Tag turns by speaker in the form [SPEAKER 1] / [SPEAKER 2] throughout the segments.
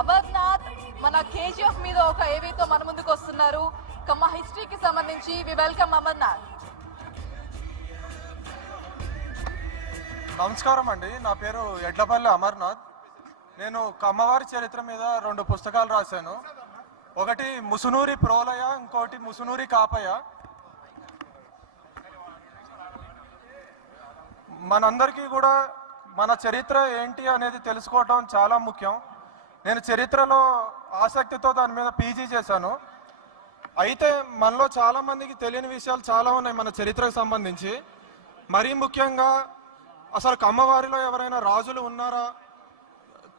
[SPEAKER 1] అమర్నాథ్ మన కేజీఎఫ్ మీద ఒక ఏవీతో మన ముందుకు వస్తున్నారు కమ్మ హిస్టరీకి సంబంధించి వి వెల్కమ్ అమర్నాథ్.
[SPEAKER 2] నమస్కారం అండి. నా పేరు ఎడ్లపల్లి అమర్నాథ్. నేను కమ్మవారి చరిత్ర మీద రెండు పుస్తకాలు రాశాను. ఒకటి ముసునూరి ప్రోలయ ఇంకోటి ముసునూరి కాపయ మనందరికీ కూడా మన చరిత్ర ఏంటి అనేది తెలుసుకోవటం చాలా ముఖ్యం. నేను చరిత్రలో ఆసక్తితో దాని మీద పీజీ చేశాను. అయితే మనలో చాలామందికి తెలియని విషయాలు చాలా ఉన్నాయి మన చరిత్రకు సంబంధించి. మరీ ముఖ్యంగా అసలు కమ్మవారిలో ఎవరైనా రాజులు ఉన్నారా?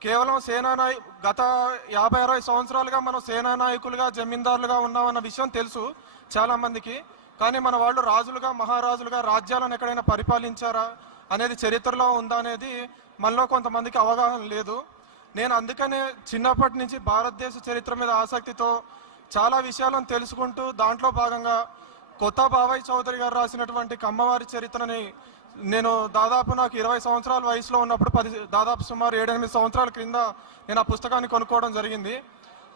[SPEAKER 2] కేవలం సేనానాయ గత యాభై అరవై సంవత్సరాలుగా మనం సేనానాయకులుగా జమీందారులుగా ఉన్నామన్న విషయం తెలుసు చాలామందికి కానీ మన వాళ్ళు రాజులుగా మహారాజులుగా రాజ్యాలను ఎక్కడైనా పరిపాలించారా అనేది చరిత్రలో ఉందా అనేది మనలో కొంతమందికి అవగాహన లేదు. నేను అందుకనే చిన్నప్పటి నుంచి భారతదేశ చరిత్ర మీద ఆసక్తితో చాలా విషయాలను తెలుసుకుంటూ దాంట్లో భాగంగా కొత్త బాబాయ్ చౌదరి గారు రాసినటువంటి కమ్మవారి చరిత్రని నేను దాదాపు నాకు ఇరవై సంవత్సరాల వయసులో ఉన్నప్పుడు పది దాదాపు సుమారు ఏడెనిమిది సంవత్సరాల క్రింద నేను ఆ పుస్తకాన్ని కొనుక్కోవడం జరిగింది.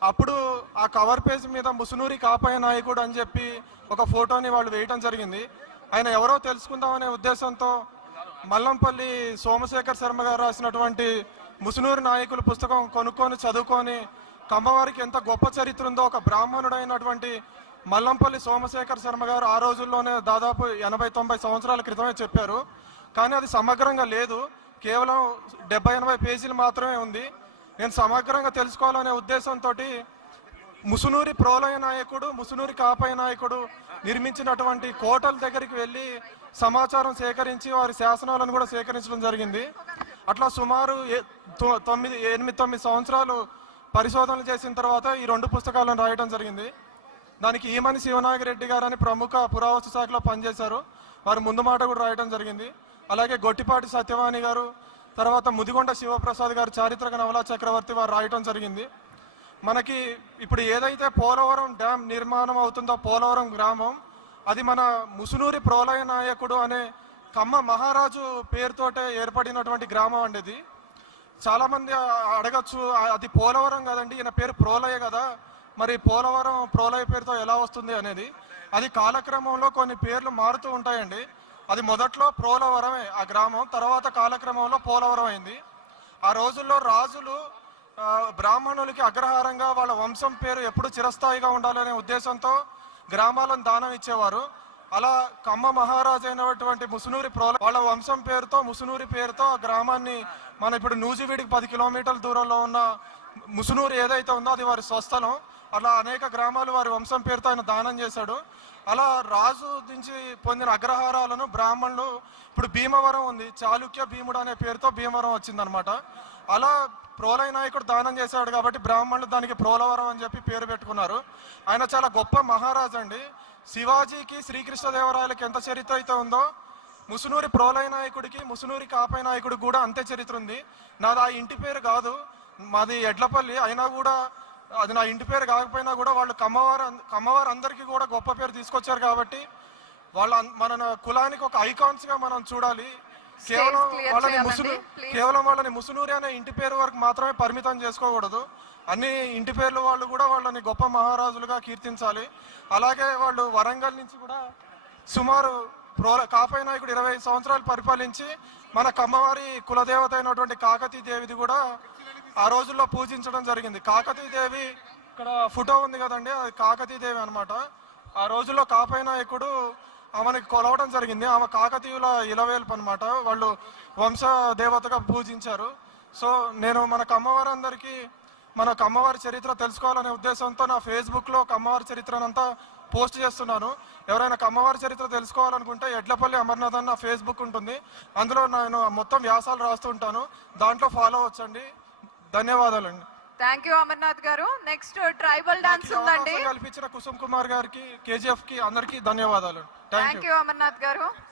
[SPEAKER 2] అప్పుడు ఆ కవర్ పేజ్ మీద ముసునూరి కాపాయ నాయకుడు అని చెప్పి ఒక ఫోటోని వాళ్ళు వేయటం జరిగింది. ఆయన ఎవరో తెలుసుకుందామనే ఉద్దేశంతో మల్లంపల్లి సోమశేఖర్ శర్మ గారు రాసినటువంటి ముసునూరు నాయకుల పుస్తకం కొనుక్కొని చదువుకొని కమ్మవారికి ఎంత గొప్ప చరిత్ర ఉందో ఒక బ్రాహ్మణుడైనటువంటి మల్లంపల్లి సోమశేఖర్ శర్మ గారు ఆ రోజుల్లోనే దాదాపు ఎనభై తొంభై సంవత్సరాల క్రితమే చెప్పారు. కానీ అది సమగ్రంగా లేదు. కేవలం డెబ్బై ఎనభై పేజీలు మాత్రమే ఉంది. నేను సమగ్రంగా తెలుసుకోవాలనే ఉద్దేశంతో ముసునూరి ప్రోలయ నాయకుడు ముసునూరి కాపయ నాయకుడు నిర్మించినటువంటి కోటల దగ్గరికి వెళ్ళి సమాచారం సేకరించి వారి శాసనాలను కూడా సేకరించడం జరిగింది. అట్లా సుమారు ఏ- తొ- తొమ్మిది ఎనిమిది తొమ్మిది సంవత్సరాలు పరిశోధనలు చేసిన తర్వాత ఈ రెండు పుస్తకాలను రాయడం జరిగింది. దానికి ఈమని శివనాగిరెడ్డి గారు అని ప్రముఖ పురావస్తు శాఖలో పనిచేశారు. వారు ముందు మాట కూడా రాయడం జరిగింది. అలాగే గొట్టిపాటి సత్యవాణి గారు తర్వాత ముదిగొండ శివప్రసాద్ గారు చారిత్రక నవలా చక్రవర్తి వారు రాయటం జరిగింది. మనకి ఇప్పుడు ఏదైతే పోలవరం డ్యామ్ నిర్మాణం అవుతుందో పోలవరం గ్రామం అది మన ముసునూరి ప్రోలయ నాయకుడు అనే కమ్మ మహారాజు పేరుతోటే ఏర్పడినటువంటి గ్రామం అండి ఇది. చాలామంది అడగచ్చు అది పోలవరం కదండి ఈయన పేరు ప్రోలయ కదా. మరి పోలవరం ప్రోలయ పేరుతో ఎలా వస్తుంది అనేది. అది కాలక్రమంలో కొన్ని పేర్లు మారుతూ ఉంటాయండి. అది మొదట్లో ప్రోలవరమే ఆ గ్రామం తర్వాత కాలక్రమంలో పోలవరం అయింది. ఆ రోజుల్లో రాజులు బ్రాహ్మణులకి అగ్రహారంగా వాళ్ళ వంశం పేరు ఎప్పుడు చిరస్థాయిగా ఉండాలనే ఉద్దేశంతో గ్రామాలను దానం ఇచ్చేవారు. అలా కమ్మ మహారాజు అయినటువంటి ముసునూరి ప్రోల వాళ్ళ వంశం పేరుతో ముసునూరి పేరుతో ఆ గ్రామాన్ని మన ఇప్పుడు నూజివీడికి పది కిలోమీటర్ల దూరంలో ఉన్న ముసునూరు ఏదైతే ఉందో అది వారి స్వస్థలం. అలా అనేక గ్రామాలు వారి వంశం పేరుతో ఆయన దానం చేశాడు. అలా రాజు నుంచి పొందిన అగ్రహారాలను బ్రాహ్మణులు ఇప్పుడు భీమవరం ఉంది చాళుక్య భీముడు అనే పేరుతో భీమవరం వచ్చిందనమాట అలా ప్రోలయ నాయకుడు దానం చేశాడు కాబట్టి బ్రాహ్మణులు దానికి ప్రోలవరం అని చెప్పి పేరు పెట్టుకున్నారు. ఆయన చాలా గొప్ప మహారాజు అండి. శివాజీకి శ్రీకృష్ణదేవరాయలకి ఎంత చరిత్ర అయితే ఉందో ముసునూరి ప్రోలయ నాయకుడికి ముసునూరి కాపై నాయకుడికి కూడా అంతే చరిత్ర ఉంది. నాది ఆ ఇంటి పేరు కాదు. మాది ఎడ్లపల్లి. అయినా కూడా అది నా ఇంటి పేరు కాకపోయినా కూడా వాళ్ళు కమ్మవారు కమ్మవారు అందరికీ కూడా గొప్ప పేరు తీసుకొచ్చారు కాబట్టి వాళ్ళ మన కులానికి ఒక ఐకాన్స్గా మనం చూడాలి. కేవలం వాళ్ళని
[SPEAKER 1] please.
[SPEAKER 2] కేవలం వాళ్ళని ముసునూరి అనే ఇంటి పేరు వరకు మాత్రమే పరిమితం చేసుకోకూడదు. అన్ని ఇంటి పేర్లు వాళ్ళు కూడా వాళ్ళని గొప్ప మహారాజులుగా కీర్తించాలి. అలాగే వాళ్ళు వరంగల్ నుంచి కూడా సుమారు ప్రో కాపై నాయకుడు ఇరవై సంవత్సరాలు పరిపాలించి మన కమ్మవారి కులదేవత అయినటువంటి కాకతీ దేవిది కూడా ఆ రోజుల్లో పూజించడం జరిగింది. కాకతీదేవి ఇక్కడ ఫోటో ఉంది కదండి అది కాకతీదేవి అనమాట ఆ రోజుల్లో కాపై నాయకుడు ఆమెకి కొలవడం జరిగింది. ఆమె కాకతీయుల ఇలవేల్పు అనమాట వాళ్ళు వంశ దేవతగా పూజించారు. సో నేను మన కమ్మవారందరికీ మన కమ్మవారి చరిత్ర తెలుసుకోవాలనే ఉద్దేశంతో నా ఫేస్బుక్లో కమ్మవారి చరిత్రనంతా పోస్ట్ చేస్తున్నాను. ఎవరైనా కమ్మవారి చరిత్ర తెలుసుకోవాలనుకుంటే ఎడ్లపల్లి అమర్నాథ్ అన్న ఫేస్బుక్ ఉంటుంది. అందులో నేను మొత్తం వ్యాసాలు రాస్తుంటాను దాంట్లో ఫాలో అవ్వచ్చండి. ధన్యవాదాలండి.
[SPEAKER 1] థ్యాంక్ యూ అమర్నాథ్ గారు. నెక్స్ట్ ట్రైబల్ డాన్స్ ఉందండి.
[SPEAKER 2] కల్పించిన కుసుమ్ కుమార్ గారికి కేజీఎఫ్కి అందరికీ ధన్యవాదాలు.
[SPEAKER 1] థ్యాంక్ యూ అమర్నాథ్ గారు.